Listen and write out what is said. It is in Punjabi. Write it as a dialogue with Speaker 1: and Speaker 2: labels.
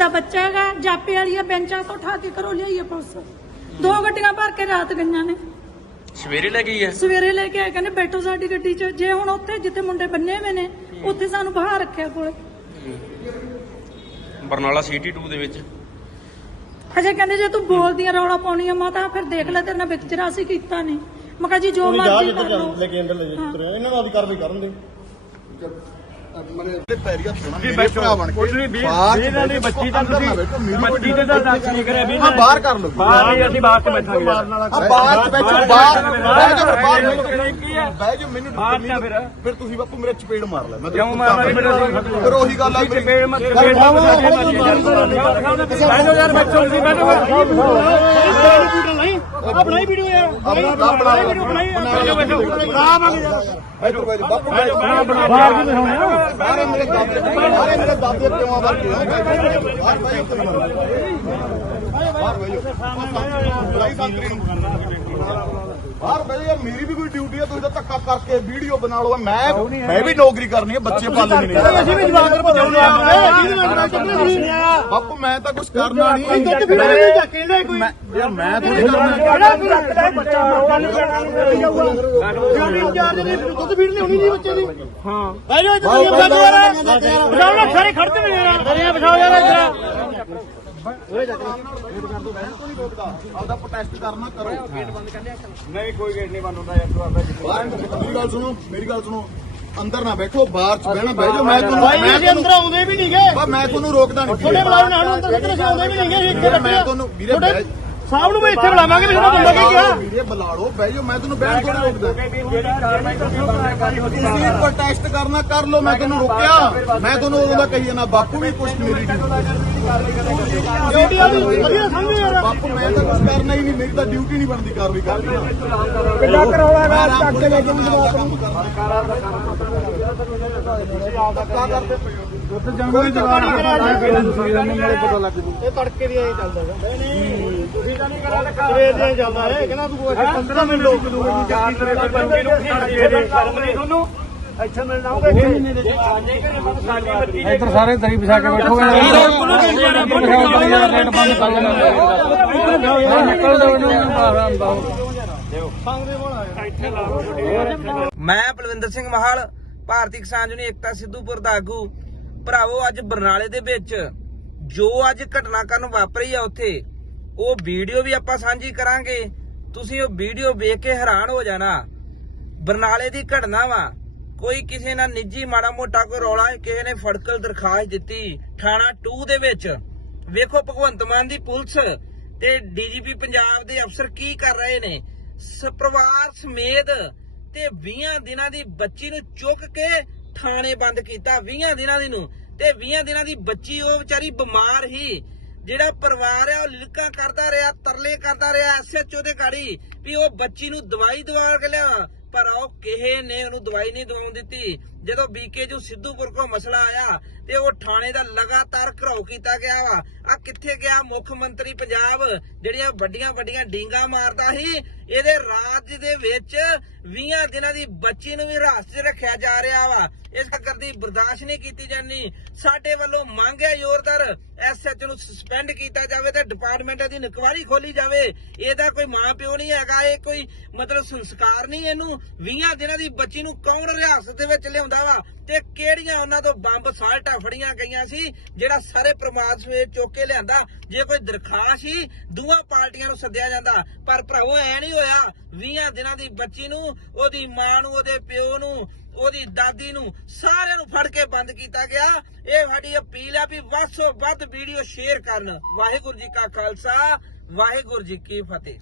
Speaker 1: ਦਾ ਬੱਚਾ ਹੈਗਾ ਜਾਪੇ ਵਾਲੀਆਂ ਬੈਂਚਾਂ ਤੋਂ ਉਠਾ ਕੇ ਘਰੋਂ ਲਿਆਈਏ ਪੁਲਿਸ। ਦੋ ਗੱਡੀਆਂ ਭਰ ਕੇ ਰਾਤ ਗਈਆਂ ਨੇ।
Speaker 2: ਸਵੇਰੇ ਲੈ ਗਈ ਹੈ?
Speaker 1: ਸਵੇਰੇ ਲੈ ਕੇ ਆਏ ਕਹਿੰਦੇ ਬੈਠੋ ਸਾਡੀ ਗੱਡੀ 'ਚ। ਜੇ ਹੁਣ ਉੱਥੇ ਜਿੱਥੇ ਮੁੰਡੇ ਬੰਨੇ ਹੋਏ ਨੇ ਉੱਥੇ ਸਾਨੂੰ ਬਾਹਰ ਰੱਖਿਆ ਕੋਲੇ।
Speaker 2: ਬਰਨਾਲਾ ਸਿਟੀ 2 ਦੇ ਵਿੱਚ।
Speaker 1: ਅਜੇ ਕਹਿੰਦੇ ਜੇ ਤੂੰ ਬੋਲਦੀ ਆ ਰੌਲਾ ਪਾਉਣੀ ਆ ਮਾਤਾ ਫਿਰ ਦੇਖ ਲੈ ਤੇਰੇ ਨਾਲ ਵਿਚਰਾ ਅਸੀਂ ਕੀਤਾ ਨਹੀਂ। ਮੈਂ ਕਿਹਾ ਜੀ ਜੋ ਮਰਜ਼ੀ ਕਰ ਲਓ।
Speaker 3: ਲੈ ਕੇ ਅੰਦਰ ਲੈ ਜਾ ਇਹਨਾਂ ਦੀ ਕਾਰਵਾਈ ਕਰਨ ਦੇ। ਮਨੇ ਪੈਰੀਆ ਥੋੜਾ
Speaker 4: ਵੀ ਬੈਠੋ ਕੁਝ ਨਹੀਂ ਵੀ ਇਹਨਾਂ ਦੀ ਬੱਚੀ ਤਾਂ ਤੁਸੀਂ ਬੱਚੀ ਤੇ ਤਾਂ ਦੱਸ ਨਹੀਂ ਕਰਿਆ ਵੀ
Speaker 3: ਹਾਂ ਬਾਹਰ ਕਰ ਲਓ
Speaker 4: ਬਾਹਰ ਹੀ ਅਸੀਂ ਬਾਹਰ ਤੇ ਬੈਠਾਂਗੇ
Speaker 3: ਆ ਬਾਹਰ ਚ ਬੈਠੋ ਬਾਹਰ ਬਹਿ ਫਿਰ ਬਾਹਰ
Speaker 4: ਕੀ ਹੈ
Speaker 3: ਬਹਿ ਜਾਓ ਮੈਨੂੰ
Speaker 4: ਬਾਹਰ ਨਾ ਫਿਰ
Speaker 3: ਫਿਰ ਤੁਸੀਂ ਬਾਪੂ ਮੇਰੇ ਚਪੇੜ ਮਾਰ ਲੈ ਮੈਂ
Speaker 4: ਕਿਉਂ ਜੀ ਫਿਰ ਅਸੀਂ
Speaker 3: ਫਿਰ ਉਹੀ ਗੱਲ ਆ
Speaker 4: ਤੁਸੀਂ ਚਪੇੜ ਮਤ ਚਪੇੜ ਮਤ ਬੈਠੋ ਯਾਰ ਬੱਚੋ ਤੁਸੀਂ ਬੈਠੋ ਆਪਣਾ ਵੀਡੀਓ ਯਾਰ
Speaker 3: ਆਪਣਾ
Speaker 4: ਵੀਡੀਓ ਬਣਾਈ ਬੈਠੋ ਬੈਠੋ ਆਵਾਂਗੇ ਯਾਰ
Speaker 3: ਬੈਠੋ ਬੈਠੋ ਬਾਪੂ ਬੈਠੋ
Speaker 4: ਬਾਹਰ ਵੀ ਦਿਖਾਉਣੇ
Speaker 3: ਸਾਰੇ ਮੇਰੇ ਦਾਦੇ ਸਾਰੇ ਮੇਰੇ ਦਾਦੇ ਪਿਓਾਂ ਵਰਗੇ ਆ ਬਾਹਰ ਬਹਿ ਬਾਹਰ ਬਹਿ ਬੁਲਾਈ ਸੰਤਰੀ ਨੂੰ ਮੇਰੀ ਵੀ ਕੋਈ ਡਿਊਟੀ ਆ ਤੁਸੀਂ ਤਾਂ ਧੱਕਾ ਕਰਕੇ ਵੀਡੀਓ ਬਣਾ ਲਓ। ਮੈਂ ਮੈਂ ਵੀ ਨੌਕਰੀ ਕਰਨੀ ਹੈ ਬੱਚੇ ਪਾਲਣੇ ਨੇ
Speaker 4: ਅਸੀਂ ਵੀ ਜਵਾਬ ਕਰ ਪਹੁੰਚਾਉਣੇ ਆ।
Speaker 3: ਬਾਪੂ ਮੈਂ ਤਾਂ ਕੁਝ ਕਰਨਾ ਨਹੀਂ।
Speaker 4: ਇੱਧਰ ਤੇ ਵੀਡੀਓ ਨਹੀਂ ਚੱਕੇਂਦਾ ਕੋਈ
Speaker 3: ਯਾਰ ਮੈਂ ਥੋੜੀ ਕਰਨਾ
Speaker 4: ਕਿਹੜਾ ਤੂੰ ਰੱਖਦਾ ਬੱਚਾ ਗੱਲ ਕਰਾਂਗੇ ਜਾਊਗਾ। ਕਿਉਂ ਇੰਚਾਰਜ ਨੇ ਦੁੱਧ ਫੀਡ ਨਹੀਂ ਬੱਚੇ ਦੀ। ਹਾਂ। ਜਾਓ ਇੱਧਰ ਬਹਿ ਜਾਓ ਯਾਰ। ਬਚਾਓ ਨਾ ਸਾਰੇ ਖੜਦੇ ਨੇ ਯਾਰ ਦਰਿਆ ਬਚਾਓ ਯਾਰ ਇੱਧਰ।
Speaker 3: ਆਪਦਾ ਪ੍ਰੋਟੈਸਟ ਕਰਨਾ ਕਰੋ
Speaker 4: ਨਹੀਂ ਕੋਈ ਗੇਟ ਨਹੀਂ ਬੰਦ ਹੁੰਦਾ ਯਾਰ ਤੂੰ ਆਪਦਾ
Speaker 3: ਬਾਹਰ ਮੇਰੀ ਗੱਲ ਸੁਣੋ ਮੇਰੀ ਗੱਲ ਸੁਣੋ। ਅੰਦਰ ਨਾ ਬੈਠੋ ਬਾਹਰ ਚ ਬਹਿਣਾ ਬਹਿ ਜਾਓ ਮੈਂ ਤੁਹਾਨੂੰ ਮੈਂ
Speaker 4: ਅਸੀਂ ਅੰਦਰ ਆਉਂਦੇ ਵੀ ਨਹੀਂ ਗਏ
Speaker 3: ਬਾ ਮੈਂ ਤੁਹਾਨੂੰ ਰੋਕਦਾ ਨਹੀਂ
Speaker 4: ਤੁਹਾਡੇ ਬੁਲਾਓ ਨਾਲ ਅੰਦਰ ਅਸੀਂ ਆਉਂਦੇ ਵੀ ਨਹੀਂ ਗਏ ਇੱਥੇ
Speaker 3: ਵੀਰੇ,
Speaker 4: ਬੈਠੇ
Speaker 3: ਮੈਂ। ਤੁਹਾਨੂੰ ਵੀਰੇ
Speaker 4: ਸਾਹਿਬ ਨੂੰ ਮੈਂ ਇੱਥੇ ਬੁਲਾਵਾਂਗੇ ਵੀ ਤੁਹਾਨੂੰ ਬੰਦਾ ਕੀ ਕਿਹਾ?
Speaker 3: ਵੀਰੇ ਬੁਲਾ ਲਓ ਬਹਿ ਜਾਓ ਮੈਂ ਤੁਹਾਨੂੰ ਬਹਿਣ ਥੋੜੀ ਰੋਕਦਾ। ਤੁਸੀਂ ਪ੍ਰੋਟੈਸਟ ਕਰਨਾ ਕਰ ਲਓ ਮੈਂ ਤੁਹਾਨੂੰ ਰੋਕਿਆ। ਮੈਂ ਤੁਹਾਨੂੰ ਉਦੋਂ ਦਾ ਕਹੀ ਜਾਣਾ ਬਾਪੂ ਵੀ ਕੁਛ ਮੇਰੀ
Speaker 4: ਡਿਊਟੀ ਆ ਵੀ ਵਧੀਆ ਸਮਝੋ ਯਾਰ।
Speaker 3: ਬਾਪੂ ਮੈਂ ਤਾਂ ਕੁਛ ਕਰਨਾ ਹੀ ਨਹੀਂ ਮੇਰੀ ਤਾਂ ਡਿਊਟੀ ਨਹੀਂ ਬਣਦੀ ਕਾਰਵਾਈ ਕਰਨੀ
Speaker 4: ਕਿੱਦਾਂ ਕਰਾਉਣਾ
Speaker 3: ਮੈਂ ਆਪ ਦੇ ਕੰਮ ਧੱਕਾ ਕਰਦੇ ਪਏ ਹੋ
Speaker 4: ਕੋਈ ਜਵਾਨ ਪਤਾ ਲੱਗ ਜੂ ਇਹ ਤੜਕੇ ਦੀ ਐ ਚੱਲਦਾ ਹੈਗਾ ਨਹੀਂ ਤੁਸੀਂ ਤਾਂ ਨਹੀਂ ਕਰਾ ਲੱਗਾ ਸਵੇਰ ਦੇ ਚੱਲਦਾ ਹੈ ਕਹਿੰਦਾ ਤੂੰ 15 ਮਿੰਟ ਲੋਕ ਦੂਗੇ ਚਾਰ ਦੇ ਬੰਦੇ ਨੂੰ ਦੇ ਨਹੀਂ ਤੁਹਾਨੂੰ ਇੱਥੇ ਮਿਲ ਜਾਓਗੇ ਇੱਧਰ ਸਾਰੇ ਦਰੀ ਵਿਛਾ ਕੇ ਬੈਠੋਗੇ ਰੇਟ ਬੰਦ ਕਰ ਲੈਣਾ ਨਿਕਲ ਦੋ
Speaker 5: ਮੈਂ ਬਲਵਿੰਦਰ ਸਿੰਘ ਮਹਾਲ ਭਾਰਤੀ ਕਿਸਾਨ ਯੂਨੀਅਨ ਏਕਤਾ ਸਿੱਧੂਪੁਰ ਦਾ ਆਗੂ ਭਰਾਵੋ ਅੱਜ ਬਰਨਾਲੇ ਦੇ ਵਿੱਚ, ਜੋ ਅੱਜ ਘਟਨਾਕ੍ਰਮ ਵਾਪਰੀ ਆ ਉੱਥੇ, ਉਹ ਵੀਡੀਓ ਵੀ ਆਪਾਂ ਸਾਂਝੀ ਕਰਾਂਗੇ। ਤੁਸੀਂ ਉਹ ਵੀਡੀਓ ਵੇਖ ਕੇ ਹੈਰਾਨ ਹੋ ਜਾਣਾ। ਬਰਨਾਲੇ ਦੀ ਘਟਨਾ ਵਾ, ਕੋਈ ਕਿਸੇ ਨਾਲ ਨਿੱਜੀ ਮਾੜਾ ਮੋਟਾ ਕੋਈ ਰੌਲਾ, ਕਿਸੇ ਨੇ ਫੜਕਲ ਦਰਖਾਸਤ ਦਿੱਤੀ ਥਾਣਾ 2 ਦੇ ਵਿੱਚ। ਵੇਖੋ ਭਗਵੰਤ ਮਾਨ ਦੀ ਪੁਲਿਸ ਤੇ ਡੀਜੀਪੀ ਪੰਜਾਬ ਦੇ ਅਫਸਰ ਕੀ ਕਰ ਰਹੇ ਨੇ। ਸ ਸਮੇਤ ਤੇ 20 ਦਿਨਾਂ ਦੀ ਬੱਚੀ ਨੂੰ ਚੁੱਕ ਕੇ ਥਾਣੇ ਬੰਦ ਕੀਤਾ 20 ਦਿਨਾਂ ਦੀ ਨੂੰ। ਤੇ 20 ਦਿਨਾਂ ਦੀ ਬੱਚੀ ਉਹ ਵਿਚਾਰੀ ਬਿਮਾਰ ਹੀ, ਜਿਹੜਾ ਪਰਿਵਾਰ ਹੈ ਉਹ ਲਿਲਕਾਂ ਕਰਦਾ ਰਿਹਾ, ਤਰਲੇ ਕਰਦਾ ਰਿਹਾ ਐਸਐਚਓ ਦੇ ਗਾੜੀ ਵੀ ਉਹ ਬੱਚੀ ਨੂੰ ਦਵਾਈ ਦਵਾ ਕੇ ਲਿਆ। ਪਰ ਉਹ ਕਿਸੇ ਨੇ ਉਹਨੂੰ ਦਵਾਈ ਨਹੀਂ ਦਵਾਉਣ ਦਿੱਤੀ। ਜਦੋਂ ਬੀਕੇਜੂ ਸਿੱਧੂਪੁਰ ਕੋ ਮਸਲਾ ਆਇਆ ਤੇ ਉਹ ਥਾਣੇ ਦਾ ਲਗਾਤਾਰ ਘਰਾਓ ਕੀਤਾ ਗਿਆ ਵਾ। ਆ ਕਿੱਥੇ ਗਿਆ ਮੁੱਖ ਮੰਤਰੀ ਪੰਜਾਬ? ਜਿਹੜੀਆਂ ਵੱਡੀਆਂ ਵੱਡੀਆਂ ਡੀਂਗਾ ਮਾਰਦਾ ਸੀ, ਇਹਦੇ ਰਾਜ ਦੇ ਵਿੱਚ 20 ਦਿਨਾਂ ਦੀ ਬੱਚੀ ਨੂੰ ਵੀ ਹਿਰਾਸਤ 'ਚ ਰੱਖਿਆ ਜਾ ਰਿਹਾ ਵਾ। ਇਸ ਕਰਦੀ ਬਰਦਾਸ਼ਤ ਨਹੀਂ ਕੀਤੀ ਜਾਨੀ। ਸਾਡੇ ਵੱਲੋਂ ਮੰਗ ਹੈ ਜ਼ੋਰਦਾਰ ਐਸਐਚ ਨੂੰ ਸਸਪੈਂਡ ਕੀਤਾ ਜਾਵੇ ਤੇ ਡਿਪਾਰਟਮੈਂਟ ਦੀ ਇਨਕੁਆਰੀ ਖੋਲੀ ਜਾਵੇ। ਇਹਦਾ ਕੋਈ ਮਾਂ ਪਿਓ ਨਹੀਂ ਹੈਗਾ, ਇਹ ਕੋਈ ਮਤਲਬ ਸੰਸਕਾਰ ਨਹੀਂ ਇਹਨੂੰ। 20 ਦਿਨਾਂ ਦੀ ਬੱਚੀ ਨੂੰ ਕੌਣ ਰਿਆਸਤ ਦੇ ਵਿੱਚ ਲਿਆਉਂਦਾ ਵਾ? ਤੇ ਕਿਹੜੀਆਂ ਉਹਨਾਂ ਤੋਂ ਬੰਬ ਸਾਲਟਾ ਫੜੀਆਂ ਗਈਆਂ ਸੀ, ਜਿਹੜਾ ਸਾਰੇ ਪ੍ਰਮਾਦ ਸਵੇਰ ਚੁੱਕ ਕੇ ਲਿਆਂਦਾ? ਜੇ ਕੋਈ ਦਰਖਾਸਤ ਸੀ ਦੋਵਾਂ ਪਾਰਟੀਆਂ ਨੂੰ ਸੱਦਿਆ ਜਾਂਦਾ, ਪਰ ਭਰਾਵੋ, ਐ ਨਹੀਂ ਹੋਇਆ। 20 ਦਿਨਾਂ ਦੀ ਬੱਚੀ ਨੂੰ, ਉਹਦੀ ਮਾਂ ਨੂੰ, ਉਹਦੇ ਪਿਓ ਨੂੰ, ਉਹਦੀ ਦਾਦੀ ਨੂੰ ਸਾਰਿਆਂ ਨੂੰ ਫੜ ਕੇ ਬੰਦ ਕੀਤਾ ਗਿਆ। ਇਹ ਸਾਡੀ ਅਪੀਲ ਆ ਵੀ ਵੱਧ ਤੋਂ ਵੱਧ ਵੀਡੀਓ ਸ਼ੇਅਰ ਕਰਨ। ਵਾਹਿਗੁਰੂ ਜੀ ਕਾ ਖਾਲਸਾ, ਵਾਹਿਗੁਰੂ ਜੀ ਕੀ ਫਤਿਹ।